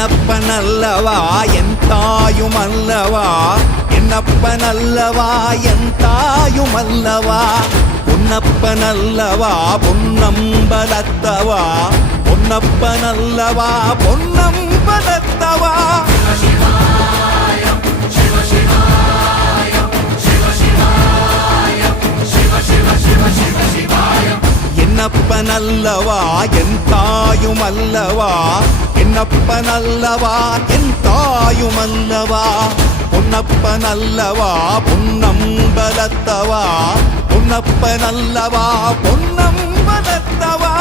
என்னப்பனல்லவா என் தாயுமல்லவா, என்னப்பனல்லவா என் தாயுமல்லவா, பொன்னப்பனல்லவா பொன்னம்பலத்தவா, பொன்னப்பனல்லவா பொன்னம்பலத்தவா. என்னப்பனல்லவா என் தாயுமல்லவா, என்னப்பனல்லவா என் தாயுமல்லவா, பொன்னப்பனல்லவா பொன்னம்பலத்தவா, பொன்னப்பனல்லவா பொன்னம்பலத்தவா.